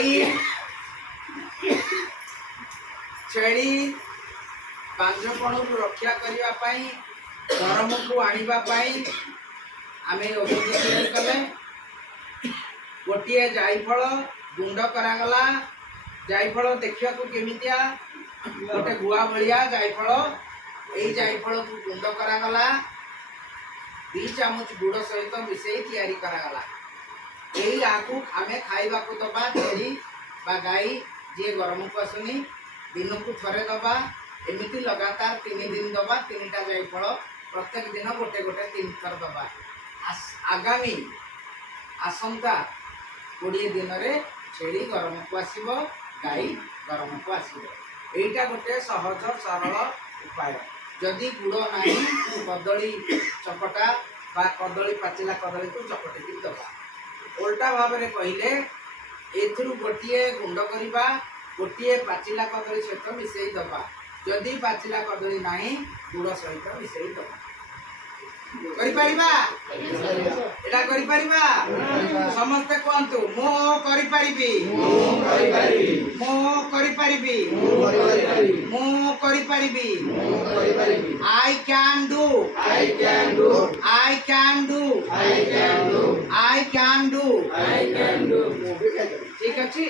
गाई छेड़ी बांझपण को रक्षा करने गरम को आने आम औषध तैयारी कले गोटे जायफल गुंड करागला जायफल देखा केमितिया गोटे गुआ भाया जायफल यही जायफल को गुंड करागला 2 चामच गुड़ सहित मिसई तैयारी करागला यही आकु आम खाइबा को दबा छेड़ी बा गाई जी गरम को आसुनी दिन को थरे दबा एमती लगातार 3 दिन दबा 3टा जायफल प्रत्येक दिन गोटे गोटे 3 थर दबा आगामी आसंता 20 दिन में छेड़ी गरम को आसब गाई गरम को आसब यहीटा गोटे सहज सरल उपाय जदि गुड़ ना कदली चकटा बा कदली पाचिला कदली को चकटिकी दबा उल्टा भाव में कहले एथुरु गोटे गुंड करवा गोटे पाचिला कदली सहित मिसई दबा जदि पाचिला कदली ना गुड़ सहित मिसई दबा समस्ते कहतु मो करिपारिबी I can do ठीक अच्छी।